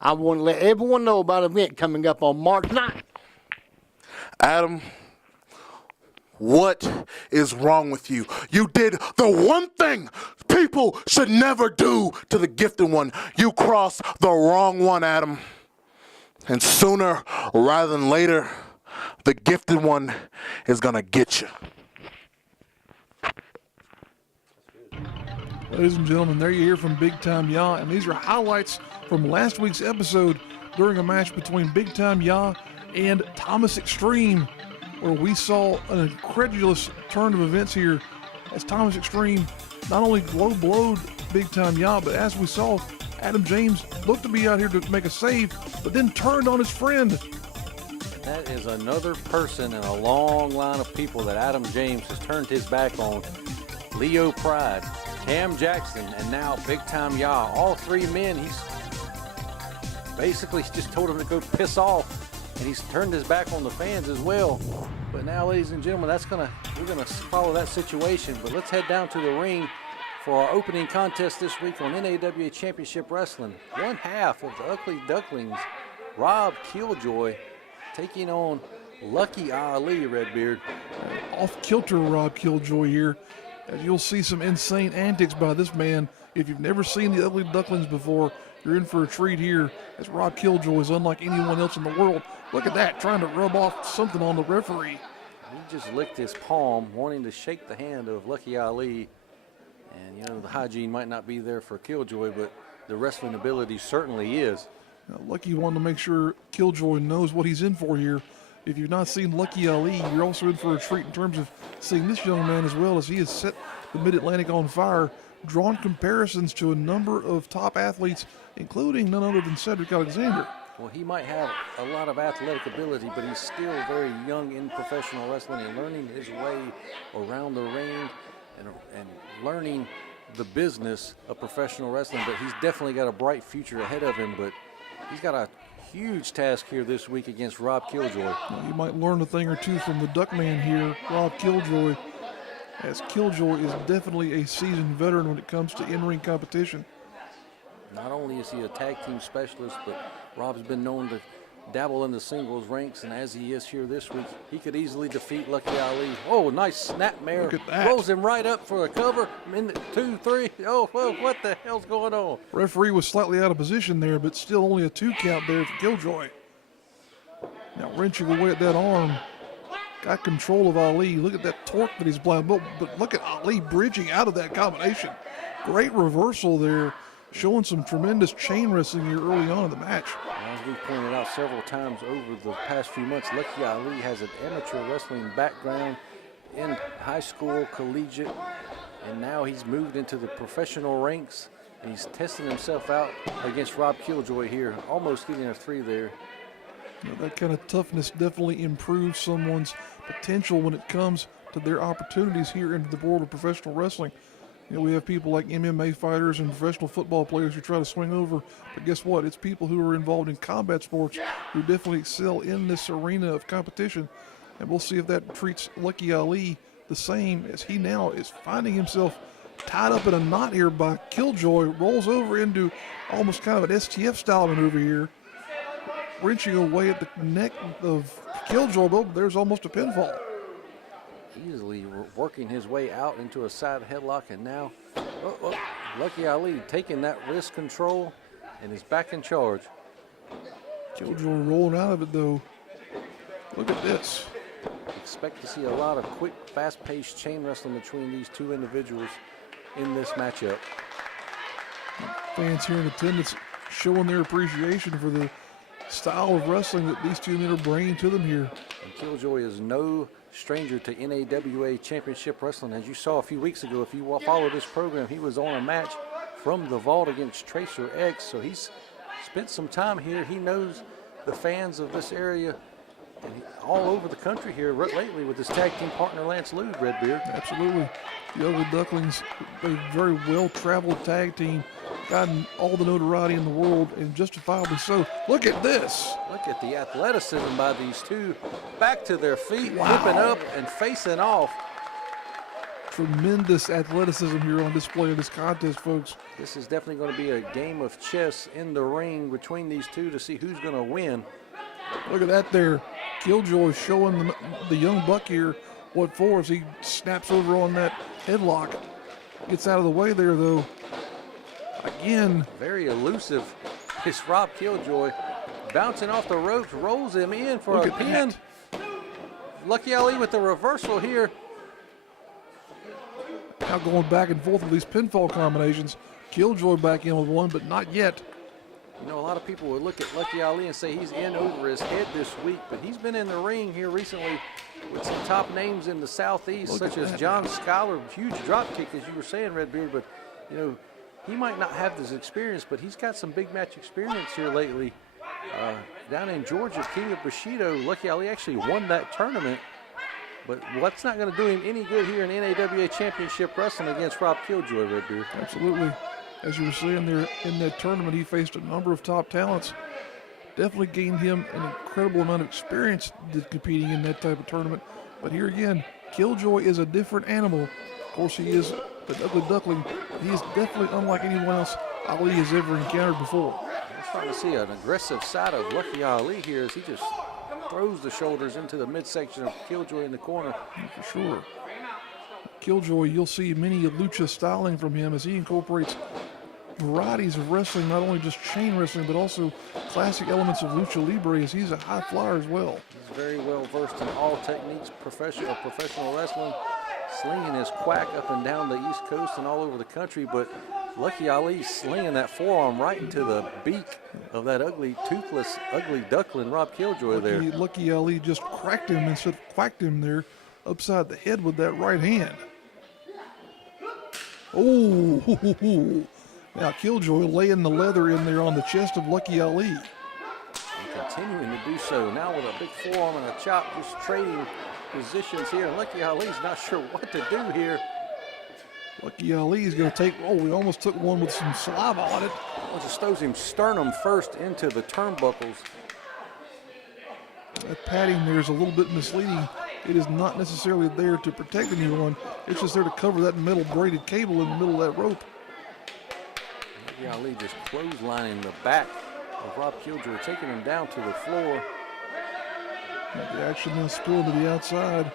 I want to let everyone know about an event coming up on March 9th. Adam, what is wrong with you? You did the one thing people should never do to the gifted one. You crossed the wrong one, Adam. And sooner rather than later, the gifted one is going to get you. Ladies and gentlemen, there you hear from Big Time Yah, and these are highlights from last week's episode during a match between Big Time Yah and Thomas Extreme, where we saw an incredulous turn of events here as Thomas Extreme not only low-blowed Big Time Yah, but as we saw, Adam James looked to be out here to make a save, but then turned on his friend. That is another person in a long line of people that Adam James has turned his back on. Leo Pride, Cam Jackson, and now Big Time Yah. All three men, he's basically just told him to go piss off, and he's turned his back on the fans as well. But now, ladies and gentlemen, we're gonna follow that situation. But let's head down to the ring for our opening contest this week on NAWA Championship Wrestling. One half of the Ugly Ducklings, Rob Killjoy, taking on Lucky Ali, Redbeard. Off-kilter Rob Killjoy here, as you'll see some insane antics by this man. If you've never seen the Ugly Ducklings before, you're in for a treat here, as Rob Killjoy is unlike anyone else in the world. Look at that, trying to rub off something on the referee. He just licked his palm, wanting to shake the hand of Lucky Ali. And, you know, the hygiene might not be there for Killjoy, but the wrestling ability certainly is. Now, Lucky wanted to make sure Killjoy knows what he's in for here. If you've not seen Lucky Ali, you're also in for a treat in terms of seeing this young man as well, as he has set the Mid-Atlantic on fire, drawn comparisons to a number of top athletes, including none other than Cedric Alexander. Well, he might have a lot of athletic ability, but he's still very young in professional wrestling and learning his way around the ring and learning the business of professional wrestling. But he's definitely got a bright future ahead of him, but he's got a huge task here this week against Rob Killjoy. Well, you might learn a thing or two from the Duckman here, Rob Killjoy, as Killjoy is definitely a seasoned veteran when it comes to in-ring competition. Not only is he a tag team specialist, but Rob's been known to dabble in the singles ranks, and as he is here this week, he could easily defeat Lucky Ali. Oh, nice snapmare. Look at that. Rolls him right up for a cover. Minute 2, 3. Oh, well, what the hell's going on? Referee was slightly out of position there, but still only a 2 count there for Killjoy. Now wrenching away at that arm. Got control of Ali. Look at that torque that he's applying. But look at Ali bridging out of that combination. Great reversal there, showing some tremendous chain wrestling here early on in the match. As we've pointed out several times over the past few months, Lucky Ali has an amateur wrestling background in high school, collegiate, and now he's moved into the professional ranks, and he's testing himself out against Rob Killjoy here, almost getting a 3 there. You know, that kind of toughness definitely improves someone's potential when it comes to their opportunities here into the world of professional wrestling. You know, we have people like MMA fighters and professional football players who try to swing over, but guess what? It's people who are involved in combat sports who definitely excel in this arena of competition, and we'll see if that treats Lucky Ali the same, as he now is finding himself tied up in a knot here by Killjoy, rolls over into almost kind of an STF style maneuver here, wrenching away at the neck of Killjoy, but there's almost a pinfall. Easily working his way out into a side headlock, and now Lucky Ali taking that wrist control and is back in charge. Killjoy rolling out of it though. Look at this. Expect to see a lot of quick, fast-paced chain wrestling between these two individuals in this matchup. Fans here in attendance showing their appreciation for the style of wrestling that these two men are bringing to them here. And Killjoy is no stranger to NAWA Championship Wrestling. As you saw a few weeks ago, if you follow this program, he was on a match from the vault against Tracer X. So he's spent some time here. He knows the fans of this area and all over the country here lately with his tag team partner Lance Lude, Redbeard. Absolutely. The Ugly Ducklings, a very well-traveled tag team, gotten all the notoriety in the world, and justifiably so. Look at this. Look at the athleticism by these two. Back to their feet, Wow. whipping up and facing off. Tremendous athleticism here on display in this contest, folks. This is definitely going to be a game of chess in the ring between these two to see who's going to win. Look at that there. Killjoy showing the young buck here what for as he snaps over on that headlock. Gets out of the way there, though. Again, Very elusive. It's Rob Killjoy bouncing off the ropes, rolls him in for look a at pin. that. Lucky Ali with the reversal here. Now going back and forth with these pinfall combinations. Killjoy back in with one, but not yet. You know, a lot of people would look at Lucky Ali and say he's in over his head this week, but he's been in the ring here recently with some top names in the Southeast, Look such at as that. John Schuyler, huge drop kick, as you were saying, Redbeard, but, you know, he might not have this experience, but he's got some big match experience here lately. Down in Georgia, King of Bushido, Lucky Ali actually won that tournament, but what's not going to do him any good here in NAWA Championship Wrestling against Rob Killjoy, Redbeard? Absolutely. As you were saying there, in that tournament, he faced a number of top talents. Definitely gained him an incredible amount of experience competing in that type of tournament. But here again, Killjoy is a different animal. Of course, he is the Ugly Duckling. He is definitely unlike anyone else Ali has ever encountered before. We're starting to see an aggressive side of Lucky Ali here as he just throws the shoulders into the midsection of Killjoy in the corner. For sure. Killjoy, you'll see many lucha styling from him as he incorporates varieties of wrestling, not only just chain wrestling, but also classic elements of lucha libre, as he's a high flyer as well. He's very well versed in all techniques, professional wrestling, slinging his quack up and down the East Coast and all over the country, but Lucky Ali slinging that forearm right into the beak of that ugly, toothless, ugly duckling Rob Killjoy there. Lucky Ali just cracked him instead of quacked him there upside the head with that right hand. Oh, now Killjoy laying the leather in there on the chest of Lucky Ali. And continuing to do so now with a big forearm and a chop, just trading positions here. And Lucky Ali's not sure what to do here. Lucky Ali is going to take, we almost took one with some saliva on it. Well, just throws him sternum first into the turnbuckles. That padding there is a little bit misleading. It is not necessarily there to protect anyone. It's just there to cover that metal braided cable in the middle of that rope. Lucky Ali just clotheslining the back of Rob Killjoy, taking him down to the floor. The action then spilled to the outside.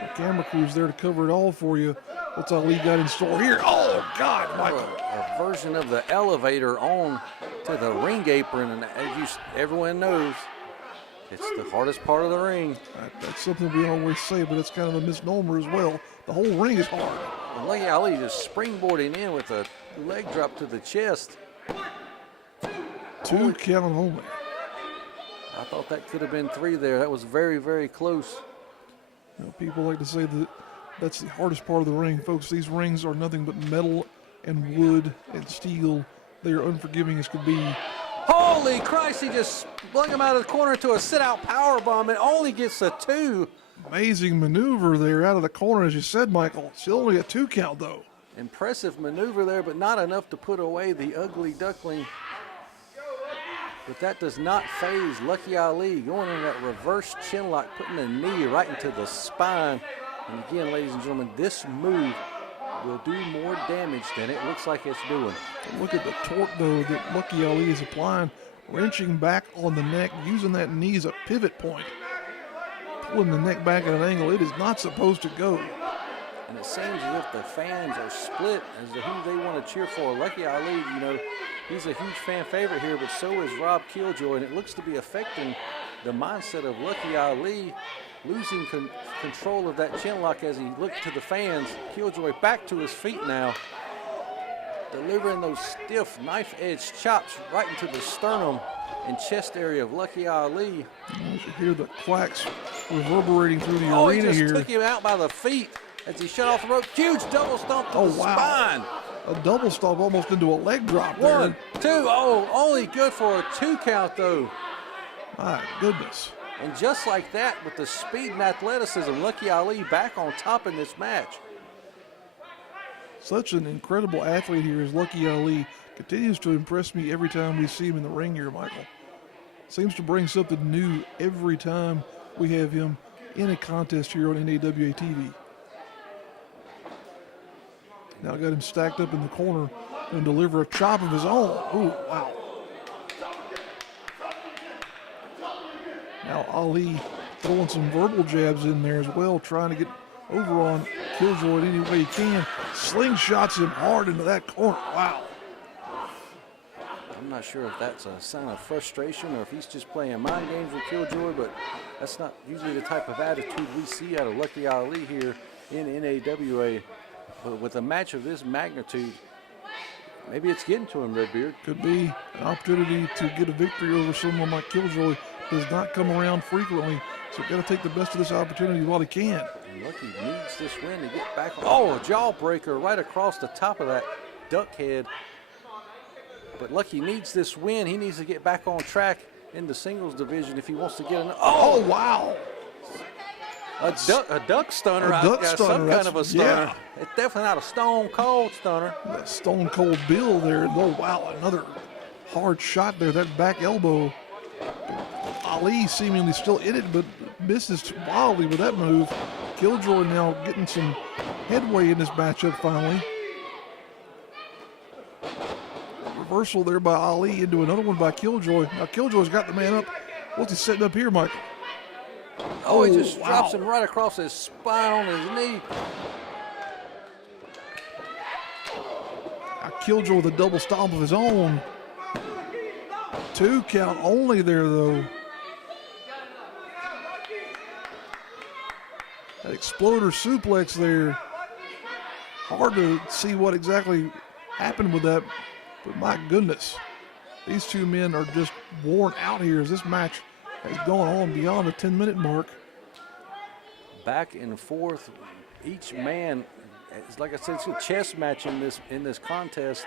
Our camera crew's there to cover it all for you. What's Ali got in store here? Oh, God, Michael. A version of the elevator on to the ring apron, and as everyone knows, it's the hardest part of the ring. That's something we always say, but it's kind of a misnomer as well. The whole ring is hard. And Lucky Ali just springboarding in with a leg drop to the chest. 2 count only. I thought that could have been 3 there. That was very, very close. You know, people like to say that that's the hardest part of the ring. Folks, these rings are nothing but metal and wood and steel. They are unforgiving as could be. Holy Christ, he just flung him out of the corner to a sit-out powerbomb and only gets a 2. Amazing maneuver there out of the corner, as you said, Michael. Still only a 2 count, though. Impressive maneuver there, but not enough to put away the ugly duckling. But that does not faze Lucky Ali, going in that reverse chin lock, putting the knee right into the spine. And again, ladies and gentlemen, this move will do more damage than it looks like it's doing. Look at the torque, though, that Lucky Ali is applying, wrenching back on the neck, using that knee as a pivot point, pulling the neck back at an angle it is not supposed to go. And it seems as if the fans are split as to who they want to cheer for. Lucky Ali, you know, he's a huge fan favorite here, but so is Rob Killjoy, and it looks to be affecting the mindset of Lucky Ali, losing control of that chin lock as he looked to the fans. Killjoy back to his feet now. delivering those stiff knife-edge chops right into the sternum and chest area of Lucky Ali. You should hear the quacks reverberating through the Oh, he arena just here. took him out by the feet as he shut off the rope. Huge double stomp to the spine. A double stomp almost into a leg drop there. 1, 2, oh, only good for a 2 count though. My goodness. And just like that, with the speed and athleticism, Lucky Ali back on top in this match. Such an incredible athlete here as Lucky Ali continues to impress me every time we see him in the ring here, Michael. Seems to bring something new every time we have him in a contest here on NAWA TV. Now got him stacked up in the corner and deliver a chop of his own. Ooh, wow. Now Ali throwing some verbal jabs in there as well, trying to get over on Killjoy any way he can. Slingshots him hard into that corner. Wow. I'm not sure if that's a sign of frustration or if he's just playing mind games with Killjoy, but that's not usually the type of attitude we see out of Lucky Ali here in NAWA. But with a match of this magnitude, maybe it's getting to him, Redbeard. Could be an opportunity to get a victory over someone like Killjoy. Does not come around frequently, so got to take the best of this opportunity while he can. And Lucky needs this win to get back. Oh, a jawbreaker right across the top of that duck head. But Lucky needs this win. He needs to get back on track in the singles division if he wants to get an. Oh, wow. A duck stunner. A duck stunner. Some kind of a stunner. Yeah. It's definitely not a stone cold stunner. That Stone Cold Bill there. Oh, wow. Another hard shot there. That back elbow. Ali seemingly still in it, but misses wildly with that move. Killjoy now getting some headway in this matchup finally. Reversal there by Ali into another one by Killjoy. Now Killjoy's got the man up. What's he setting up here, Michael? Oh, he just wow. drops him right across his spine on his knee. Now Killjoy with a double stomp of his own. 2 count only there, though. That exploder suplex there. Hard to see what exactly happened with that, but my goodness. These two men are just worn out here as this match has gone on beyond the 10-minute mark. Back and forth, each man, it's like I said, it's a chess match in this contest.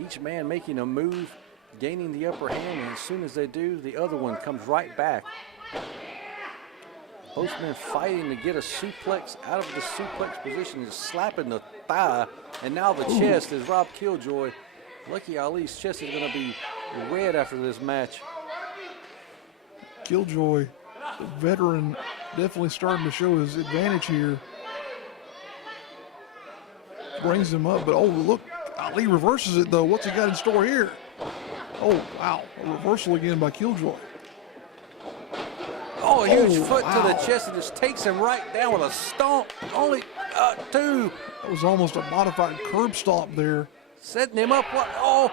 Each man making a move, gaining the upper hand, and as soon as they do, the other one comes right back. Both men fighting to get a suplex out of the suplex position, just slapping the thigh, and now the chest is Rob Killjoy. Lucky Ali's chest is going to be red after this match. Killjoy, the veteran, definitely starting to show his advantage here. Brings him up, but oh, look, Ali reverses it though. What's he got in store here? Oh, wow, a reversal again by Killjoy. Oh, a huge foot wow. to the chest and just takes him right down with a stomp. Only 2. That was almost a modified curb stomp there. Setting him up. Oh,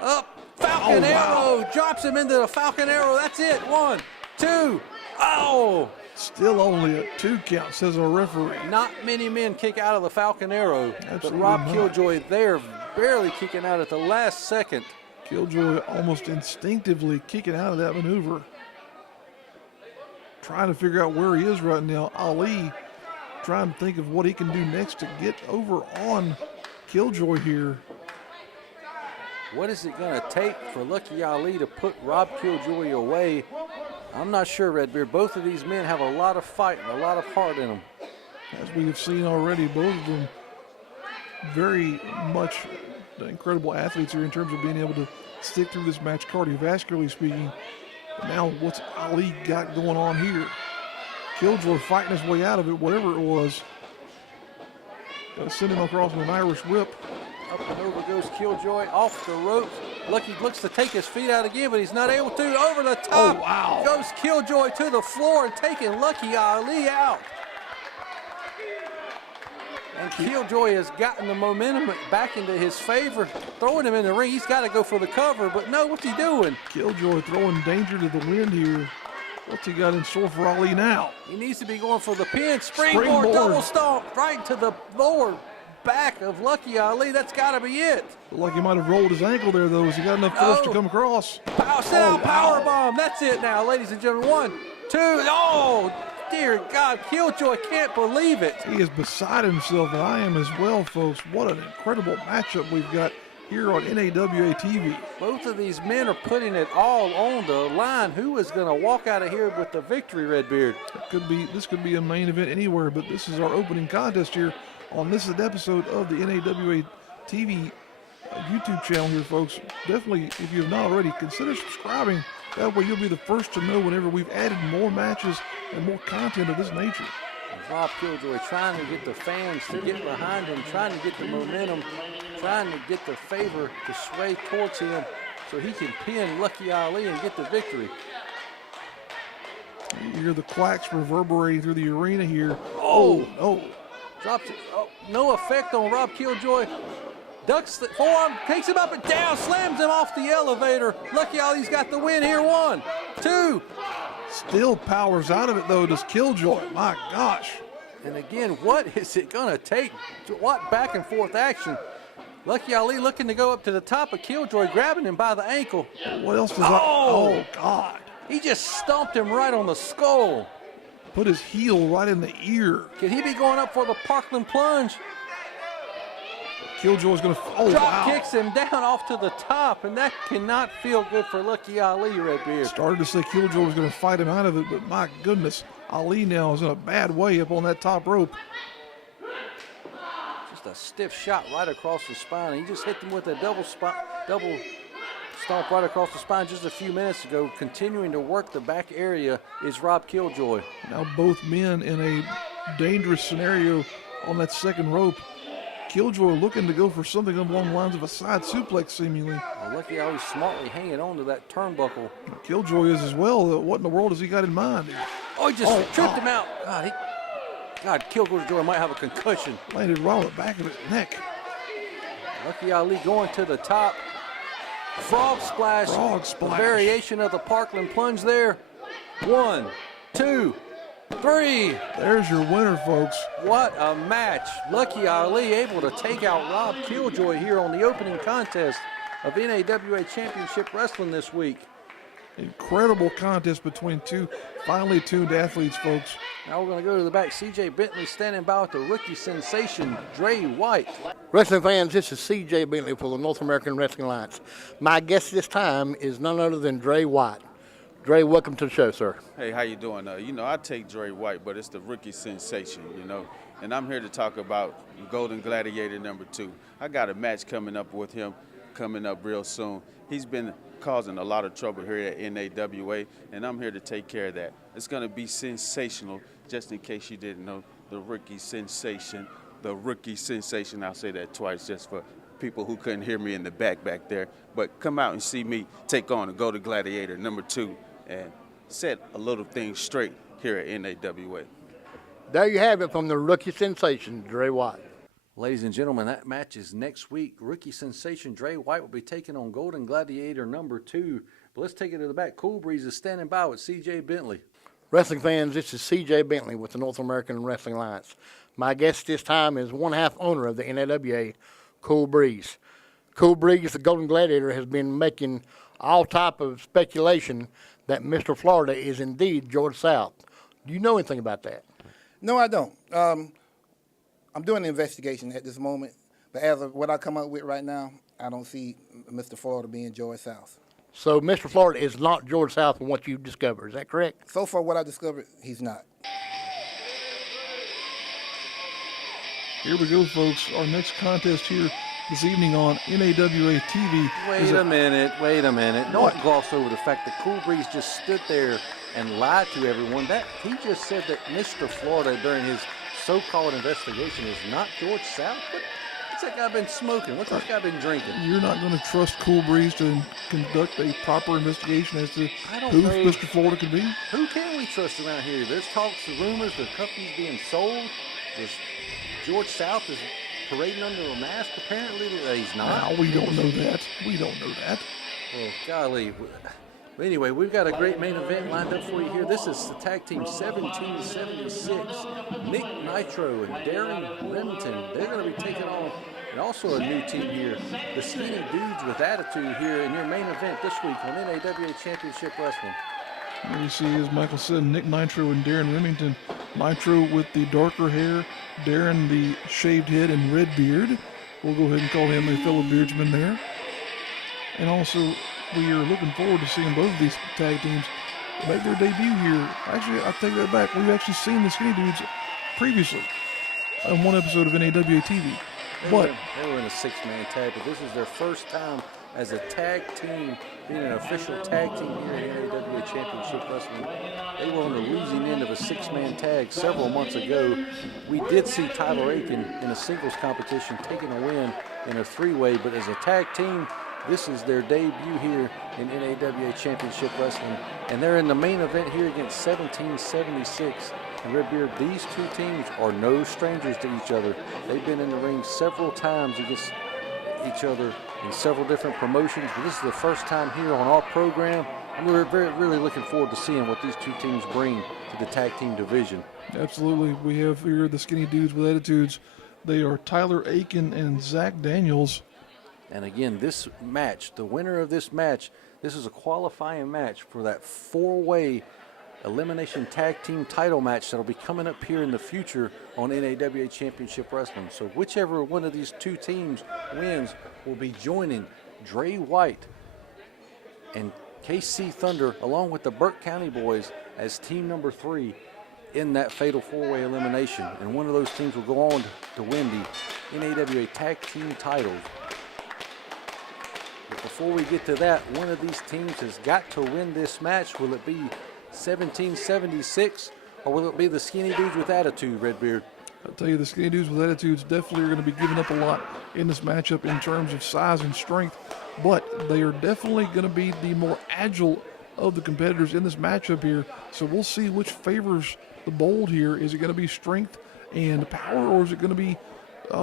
up. Falcon Oh, wow. Arrow. Drops him into the Falcon Arrow. That's it. 1, 2. Oh. Still only a 2 count, says our referee. Not many men kick out of the Falcon Arrow. Absolutely but Rob not. Killjoy there, barely kicking out at the last second. Killjoy almost instinctively kicking out of that maneuver. Trying to figure out where he is right now. Ali trying to think of what he can do next to get over on Killjoy here. What is it going to take for Lucky Ali to put Rob Killjoy away? I'm not sure, Redbeard. Both of these men have a lot of fight and a lot of heart in them. As we have seen already, both of them very much incredible athletes here in terms of being able to stick through this match cardiovascularly speaking. But now what's Ali got going on here? Killjoy fighting his way out of it, whatever it was. Gonna send him across with an Irish whip. Up and over goes Killjoy off the ropes. Lucky looks to take his feet out again, but he's not able to. Over the top Oh, wow. goes Killjoy to the floor and taking Lucky Ali out. And Killjoy has gotten the momentum back into his favor, throwing him in the ring. He's got to go for the cover, but no, what's he doing? Killjoy throwing danger to the wind here. What's he got in store for Ali now? He needs to be going for the pin. Springboard. Double stomp right to the lower back of Lucky Ali. That's got to be it. Looked like he might have rolled his ankle there, though, as he got enough force to come across. Sit-out power bomb. That's it now, ladies and gentlemen. 1, 2. Oh, dear God. Killjoy can't believe it. He is beside himself, and I am as well, folks. What an incredible matchup we've got here on NAWA TV. Both of these men are putting it all on the line. Who is going to walk out of here with the victory, Redbeard? This could be a main event anywhere, but this is our opening contest here on this episode of the NAWA TV YouTube channel here, folks. Definitely, if you have not already, consider subscribing. That way you'll be the first to know whenever we've added more matches and more content of this nature. Rob Killjoy trying to get the fans to get behind him, trying to get the momentum, trying to get the favor to sway towards him so he can pin Lucky Ali and get the victory. You hear the quacks reverberating through the arena here. Oh, no. Drops it. Oh, no effect on Rob Killjoy. Ducks the forearm, takes him up and down, slams him off the elevator. Lucky Ali's got the win here. 1, 2. Still powers out of it, though, does Killjoy. My gosh. And again, what is it going to take? What back and forth action? Lucky Ali looking to go up to the top of Killjoy, grabbing him by the ankle. What else does Oh, God. He just stomped him right on the skull. Put his heel right in the ear. Could he be going up for the Parkland plunge? Killjoy's going to, Drop kicks him down off to the top, and that cannot feel good for Lucky Ali, Redbeard. Started to say Killjoy was going to fight him out of it, but my goodness, Ali now is in a bad way up on that top rope. Just a stiff shot right across the spine. He just hit him with a double stomp right across the spine just a few minutes ago. Continuing to work the back area is Rob Killjoy. Now both men in a dangerous scenario on that second rope. Killjoy looking to go for something along the lines of a side suplex, seemingly. Lucky Ali smartly hanging on to that turnbuckle. Killjoy is as well. What in the world has he got in mind? Oh, he just tripped him out. God, Killjoy might have a concussion. Landed right on the back of his neck. Lucky Ali going to the top. Frog splash. A variation of the Parkland plunge there. 1, 2, 3. There's your winner, folks. What a match. Lucky Ali able to take out Rob Killjoy here on the opening contest of NAWA Championship Wrestling this week. Incredible contest between two finely tuned athletes, folks. Now we're going to go to the back. C.J. Bentley standing by with the rookie sensation, Dre White. Wrestling fans, this is C.J. Bentley for the North American Wrestling Alliance. My guest this time is none other than Dre White. Dre, welcome to the show, sir. Hey, how you doing? I take Dre White, but it's the rookie sensation, and I'm here to talk about Golden Gladiator #2. I got a match coming up with him coming up real soon. He's been causing a lot of trouble here at NAWA, and I'm here to take care of that. It's going to be sensational, just in case you didn't know, the rookie sensation. I'll say that twice just for people who couldn't hear me in the back there. But come out and see me take on the Golden Gladiator #2 and set a little thing straight here at NAWA. There you have it from the rookie sensation, Dre White. Ladies and gentlemen, that match is next week. Rookie sensation Dre White will be taking on Golden Gladiator #2. But let's take it to the back. Cool Breeze is standing by with C.J. Bentley. Wrestling fans, this is C.J. Bentley with the North American Wrestling Alliance. My guest this time is one-half owner of the NAWA, Cool Breeze. Cool Breeze, the Golden Gladiator, has been making all type of speculation that Mr. Florida is indeed George South. Do you know anything about that? No, I don't. I'm doing an investigation at this moment, but as of what I come up with right now, I don't see Mr. Florida being George South. So Mr. Florida is not George South from what you've discovered. Is that correct? So far, what I discovered, he's not. Here we go, folks. Our next contest here this evening on NAWA TV. Wait a minute. Don't gloss over the fact that Cool Breeze just stood there and lied to everyone. That he just said that Mr. Florida during his so-called investigation is not George South. What's that guy been smoking? What's this guy been drinking? You're not going to trust Cool Breeze to conduct a proper investigation as to I who don't know. Mr. Florida could be? Who can we trust around here? There's talks, the rumors, the company's being sold. There's George South is parading under a mask, apparently, that he's not. No, we don't know that. We don't know that. Well, golly, Anyway, we've got a great main event lined up for you here. This is the tag team 1776. Nick Nitro and Darren Remington. They're going to be taking on, and also a new team here, the Skinny Dudes with Attitude here in your main event this week on NAWA Championship Wrestling. There you see, as Michael said, Nick Nitro and Darren Remington. Nitro with the darker hair, Darren the shaved head and red beard. We'll go ahead and call him a fellow beardsman there. And also, we are looking forward to seeing both of these tag teams make their debut here. Actually, I take that back. We've actually seen the Skinny Dudes previously on one episode of NAWA TV. They were in a 6-man tag, but this is their first time as a tag team, being an official tag team here in NAWA Championship Wrestling. They were on the losing end of a 6-man tag several months ago. We did see Tyler Aiken in a singles competition taking a win in a 3-way, but as a tag team, this is their debut here in NAWA Championship Wrestling, and they're in the main event here against 1776. And Redbeard, these two teams are no strangers to each other. They've been in the ring several times against each other in several different promotions, but this is the first time here on our program, and we're really looking forward to seeing what these two teams bring to the tag team division. Absolutely. We have here the Skinny Dudes with Attitudes. They are Tyler Aiken and Zach Daniels. And again, this match, the winner of this match, this is a qualifying match for that 4-way elimination tag team title match that'll be coming up here in the future on NAWA Championship Wrestling. So whichever one of these two teams wins will be joining Dre White and KC Thunder along with the Burke County Boys as team number 3 in that fatal 4-way elimination. And one of those teams will go on to win the NAWA tag team titles. But before we get to that, one of these teams has got to win this match. Will it be 1776 or will it be the Skinny Dudes with Attitude, Redbeard? I'll tell you, the Skinny Dudes with Attitudes definitely are going to be giving up a lot in this matchup in terms of size and strength, but they are definitely going to be the more agile of the competitors in this matchup here. So we'll see which favors the bold here. Is it going to be strength and power, or is it going to be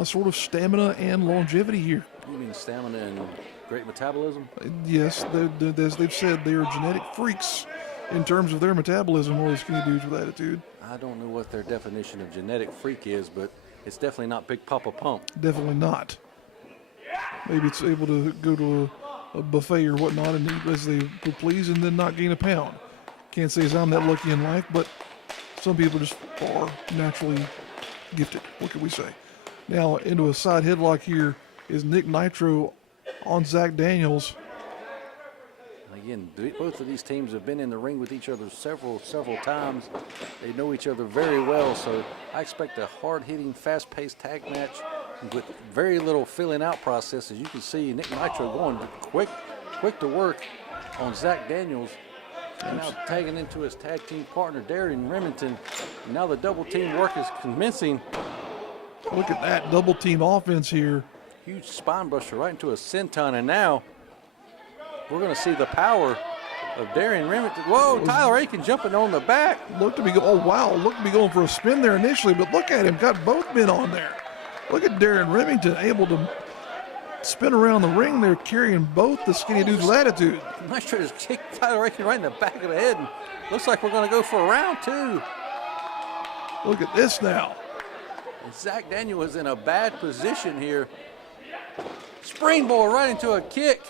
sort of stamina and longevity here? You mean stamina and great metabolism? Yes, as they've said, they are genetic freaks in terms of their metabolism, or the Skinny Dudes with Attitude. I don't know what their definition of genetic freak is, but it's definitely not Big Papa Pump. Definitely not. Maybe it's able to go to a buffet or whatnot and eat as they please and then not gain a pound. Can't say as I'm that lucky in life, but some people just are naturally gifted. What can we say? Now into a side headlock here is Nick Nitro on Zach Daniels. Again, both of these teams have been in the ring with each other several times. They know each other very well, so I expect a hard-hitting, fast-paced tag match with very little filling out process. As you can see, Nick Nitro going quick to work on Zach Daniels. And now tagging into his tag team partner, Darren Remington. And now the double team work is commencing. Look at that double team offense here. Huge spine buster right into a senton, and now we're going to see the power of Darren Remington. Whoa, Tyler Aiken jumping on the back. Looked to be going for a spin there initially, but look at him, got both men on there. Look at Darren Remington able to spin around the ring there, carrying both the Skinny Dudes with Attitude. Nitro just kicked Tyler Aiken right in the back of the head, and looks like we're going to go for a round 2. Look at this now. And Zach Daniel is in a bad position here. Springboard right into a kick.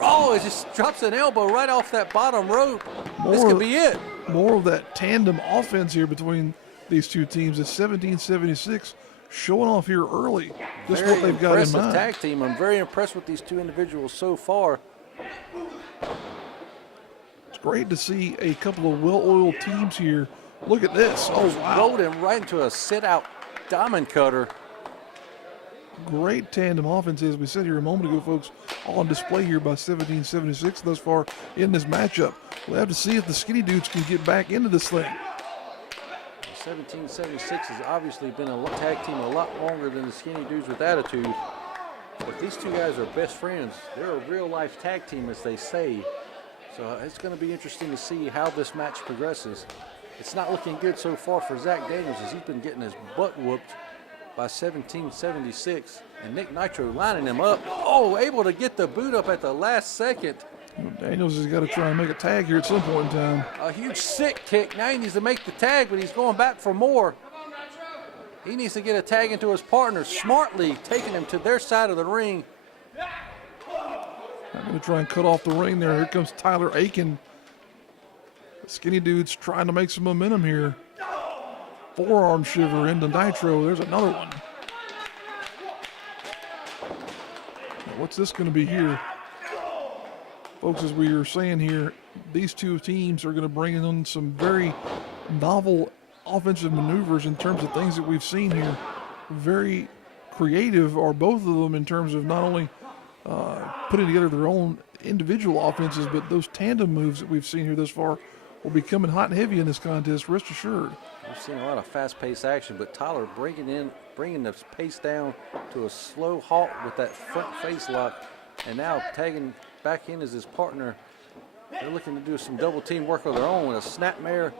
Oh, it just drops an elbow right off that bottom rope. This could be it. More of that tandem offense here between these two teams. It's 1776 showing off here early. Just what they've got in mind. Tag team. I'm very impressed with these two individuals so far. It's great to see a couple of well-oiled teams here. Look at this. Oh, wow. Rolled him right into a sit-out diamond cutter. Great tandem offense, as we said here a moment ago, folks, on display here by 1776 thus far in this matchup. We'll have to see if the Skinny Dudes can get back into this thing. 1776 has obviously been a tag team a lot longer than the Skinny Dudes with Attitude. But these two guys are best friends. They're a real-life tag team, as they say. So it's going to be interesting to see how this match progresses. It's not looking good so far for Zach Daniels, as he's been getting his butt whooped by 1776. And Nick Nitro lining him up. Oh, able to get the boot up at the last second. Daniels has got to try and make a tag here at some point in time. A huge sick kick. Now he needs to make the tag, but he's going back for more. He needs to get a tag into his partner, smartly taking him to their side of the ring. I'm going to try and cut off the ring there. Here comes Tyler Aiken. The skinny dude's trying to make some momentum here. Forearm shiver into Nitro. There's another one. Now, what's this going to be here? Folks, as we were saying here, these two teams are going to bring in some very novel offensive maneuvers in terms of things that we've seen here. Very creative are both of them in terms of not only putting together their own individual offenses, but those tandem moves that we've seen here thus far will be coming hot and heavy in this contest, rest assured. We've seen a lot of fast-paced action, but Tyler bringing the pace down to a slow halt with that front face lock, and now tagging back in as his partner. They're looking to do some double team work of their own with a snapmare,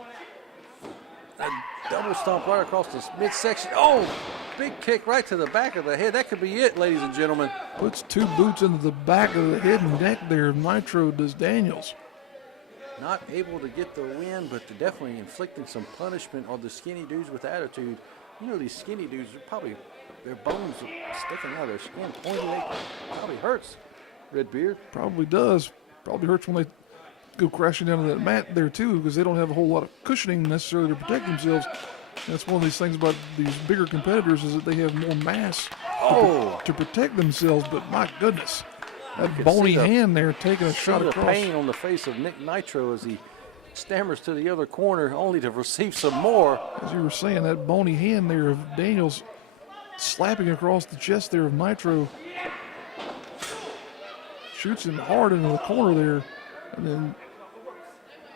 a double stomp right across the midsection. Oh, big kick right to the back of the head. That could be it, ladies and gentlemen. Puts two boots into the back of the head and neck there. Nitro does Daniels. Not able to get the win, but they're definitely inflicting some punishment on the skinny dudes with attitude. You know, these skinny dudes are probably, their bones are sticking out of their skin, pointed. It probably hurts, Redbeard. Probably does. Probably hurts when they go crashing down to that mat there too, because they don't have a whole lot of cushioning necessarily to protect themselves. That's one of these things about these bigger competitors is that they have more mass to protect themselves. But my goodness, that bony hand there taking a shot the across. Pain on the face of Nick Nitro as he stammers to the other corner, only to receive some more. As you were saying, that bony hand there of Daniels slapping across the chest there of Nitro. Shoots him hard into the corner there, and then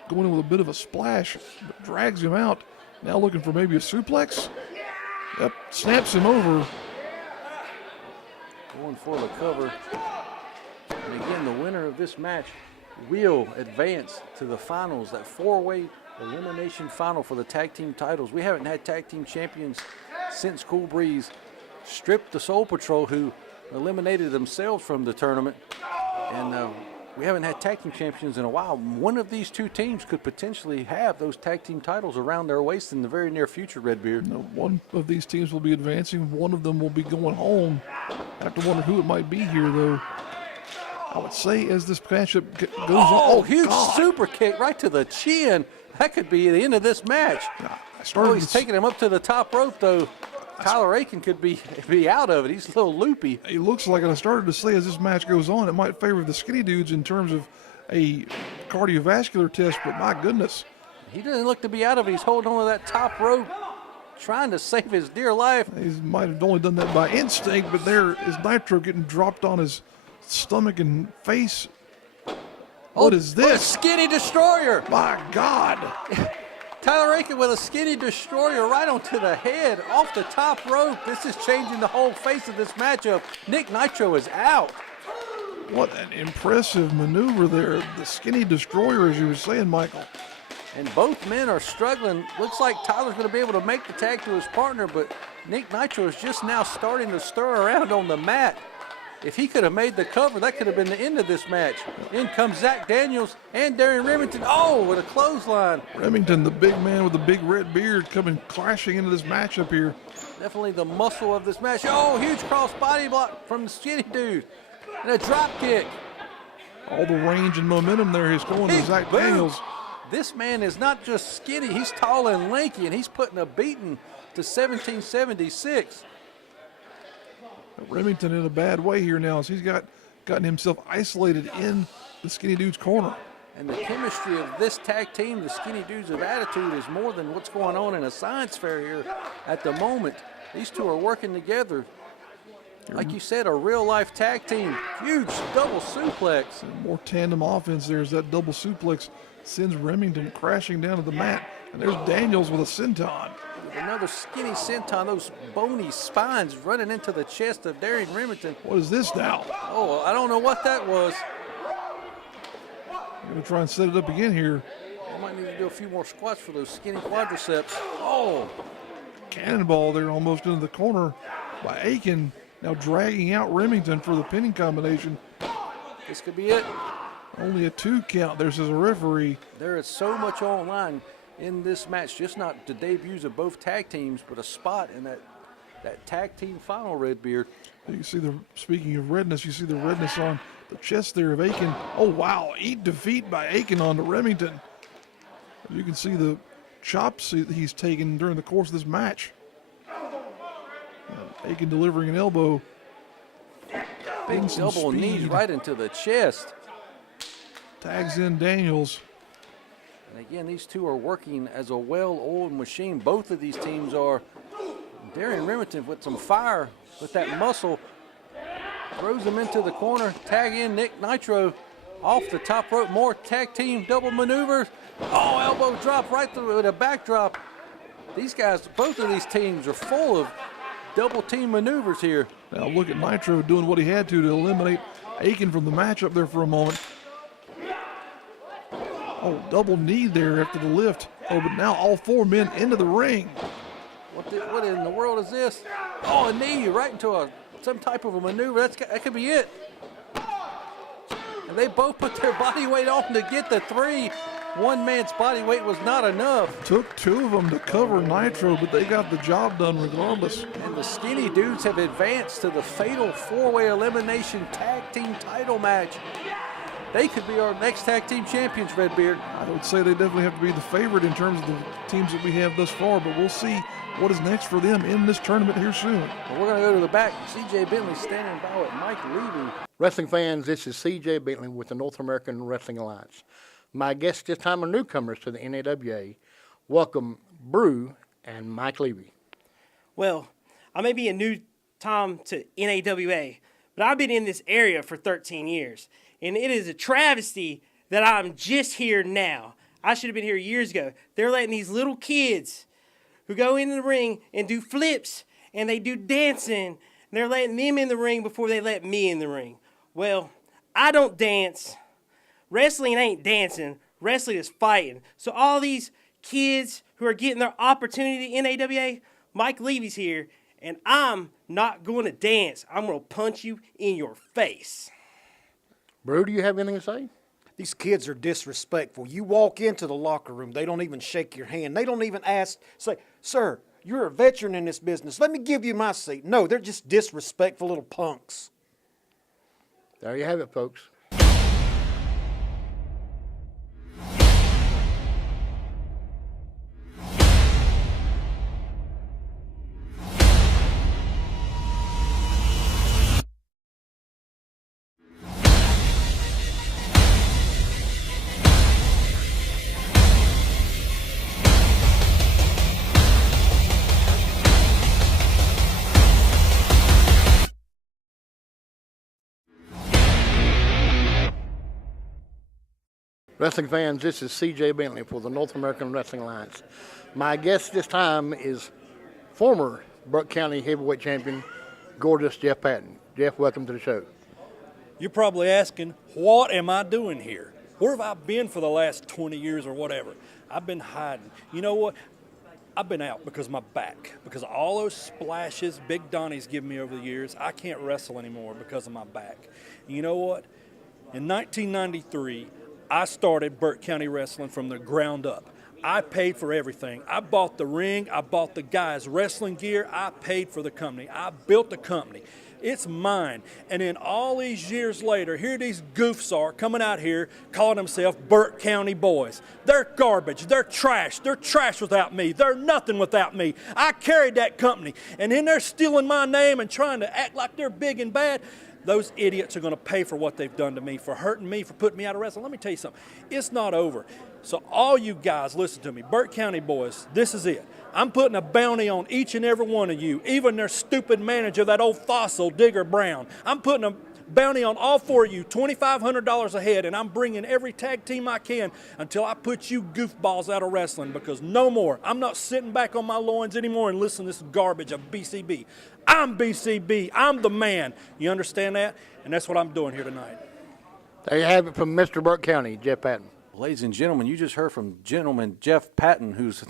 going in with a bit of a splash, but drags him out. Now looking for maybe a suplex. Yep, snaps him over. Going for the cover. And again, the winner of this match will advance to the finals, that four-way elimination final for the tag team titles. We haven't had tag team champions since Cool Breeze stripped the Soul Patrol, who eliminated themselves from the tournament. And we haven't had tag team champions in a while. One of these two teams could potentially have those tag team titles around their waist in the very near future, Redbeard. No, one of these teams will be advancing. One of them will be going home. I have to wonder who it might be here, though. I would say as this matchup goes on. Oh, huge super kick right to the chin. That could be the end of this match. He's taking him up to the top rope, though. Tyler Aiken could be out of it. He's a little loopy. It looks like, and I started to say as this match goes on, it might favor the skinny dudes in terms of a cardiovascular test, but my goodness. He doesn't look to be out of it. He's holding on to that top rope, trying to save his dear life. He might have only done that by instinct, but there is Nitro getting dropped on his stomach and face. What is this? A skinny destroyer. My God. Tyler Aiken with a skinny destroyer right onto the head, off the top rope. This is changing the whole face of this matchup. Nick Nitro is out. What an impressive maneuver there. The skinny destroyer, as you were saying, Michael. And both men are struggling. Looks like Tyler's going to be able to make the tag to his partner, but Nick Nitro is just now starting to stir around on the mat. If he could have made the cover, that could have been the end of this match. In comes Zach Daniels and Darren Remington. Oh, with a clothesline. Remington, the big man with the big red beard, coming crashing into this matchup here. Definitely the muscle of this match. Oh, huge cross body block from the skinny dude. And a drop kick. All the range and momentum there is going to Zach Daniels. This man is not just skinny, he's tall and lanky, and he's putting a beating to 1776. Remington in a bad way here now as he's gotten himself isolated in the skinny dude's corner. And the chemistry of this tag team, the skinny dudes of attitude, is more than what's going on in a science fair here at the moment. These two are working together. Like you said, a real-life tag team. Huge double suplex. And more tandem offense there as that double suplex sends Remington crashing down to the mat. And there's Daniels with a senton. Another skinny senton, those bony spines running into the chest of Darren Remington. What is this now? Oh, I don't know what that was. We're going to try and set it up again here. I might need to do a few more squats for those skinny quadriceps. Oh! Cannonball there almost into the corner by Aiken. Now dragging out Remington for the pinning combination. This could be it. Only a 2 count. There says a referee. There is so much online in this match, just not the debuts of both tag teams, but a spot in that tag team final, Redbeard. You can see speaking of redness, you see the redness on the chest there of Aiken. Oh, wow. Defeat by Aiken onto Remington. You can see the chops he's taken during the course of this match. Aiken delivering an elbow. Big double speed. knees right into the chest. Tags in Daniels. And again, these two are working as a well-oiled machine. Both of these teams are. Darian Remington with some fire with that muscle. Throws him into the corner. Tag in Nick Nitro off the top rope. More tag team double maneuvers. Oh, elbow drop right through with a backdrop. These guys, both of these teams are full of double team maneuvers here. Now look at Nitro doing what he had to eliminate Aiken from the match up there for a moment. Oh, double knee there after the lift. Oh, but now all 4 men into the ring. What in the world is this? Oh, a knee right into some type of a maneuver. That could be it. And they both put their body weight on to get the 3. One man's body weight was not enough. Took 2 of them to cover Nitro, but they got the job done regardless. And the skinny dudes have advanced to the fatal 4-way elimination tag team title match. They could be our next tag team champions, Redbeard. I would say they definitely have to be the favorite in terms of the teams that we have thus far, but we'll see what is next for them in this tournament here soon. Well, we're going to go to the back. C.J. Bentley standing by with Mike Levy. Wrestling fans, this is C.J. Bentley with the North American Wrestling Alliance. My guests this time are newcomers to the NAWA. Welcome, Brew and Mike Levy. Well, I may be a new time to NAWA, but I've been in this area for 13 years. And it is a travesty that I'm just here now. I should have been here years ago. They're letting these little kids who go into the ring and do flips and they do dancing, they're letting them in the ring before they let me in the ring. Well, I don't dance. Wrestling ain't dancing. Wrestling is fighting. So all these kids who are getting their opportunity in NAWA, Mike Levy's here, and I'm not going to dance. I'm going to punch you in your face. Brew, do you have anything to say? These kids are disrespectful. You walk into the locker room, they don't even shake your hand. They don't even say, sir, you're a veteran in this business. Let me give you my seat. No, they're just disrespectful little punks. There you have it, folks. Wrestling fans, this is C.J. Bentley for the North American Wrestling Alliance. My guest this time is former Burke County Heavyweight Champion, gorgeous Jeff Patton. Jeff, welcome to the show. You're probably asking, what am I doing here? Where have I been for the last 20 years or whatever? I've been hiding. You know what? I've been out because of my back, because of all those splashes Big Donnie's given me over the years. I can't wrestle anymore because of my back. And you know what? In 1993, I started Burke County Wrestling from the ground up. I paid for everything. I bought the ring. I bought the guys' wrestling gear. I paid for the company. I built the company. It's mine. And then all these years later, here these goofs are coming out here calling themselves Burke County boys. They're garbage. They're trash. They're trash without me. They're nothing without me. I carried that company. And then they're stealing my name and trying to act like they're big and bad. Those idiots are going to pay for what they've done to me, for hurting me, for putting me out of wrestling. Let me tell you something. It's not over. So all you guys, listen to me. Burke County boys, this is it. I'm putting a bounty on each and every one of you, even their stupid manager, that old fossil, Digger Brown. I'm putting a bounty on all 4 of you, $2,500 a head, and I'm bringing every tag team I can until I put you goofballs out of wrestling, because no more. I'm not sitting back on my loins anymore and listening to this garbage of BCB. I'm BCB. I'm the man. You understand that? And that's what I'm doing here tonight. There you have it from Mr. Burke County, Jeff Patton. Ladies and gentlemen, you just heard from gentleman Jeff Patton, who's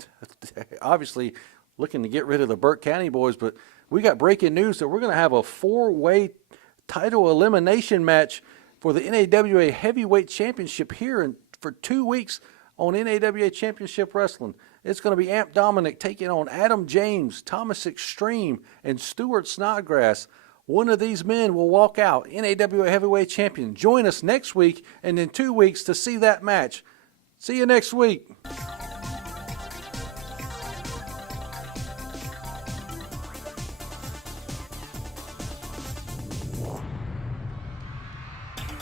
obviously looking to get rid of the Burke County boys, but we got breaking news that we're going to have a 4-way title elimination match for the NAWA Heavyweight Championship here for 2 weeks on NAWA Championship Wrestling. It's going to be Amp Dominic taking on Adam James, Thomas Extreme, and Stuart Snodgrass. One of these men will walk out NAWA Heavyweight Champion. Join us next week and in 2 weeks to see that match. See you next week.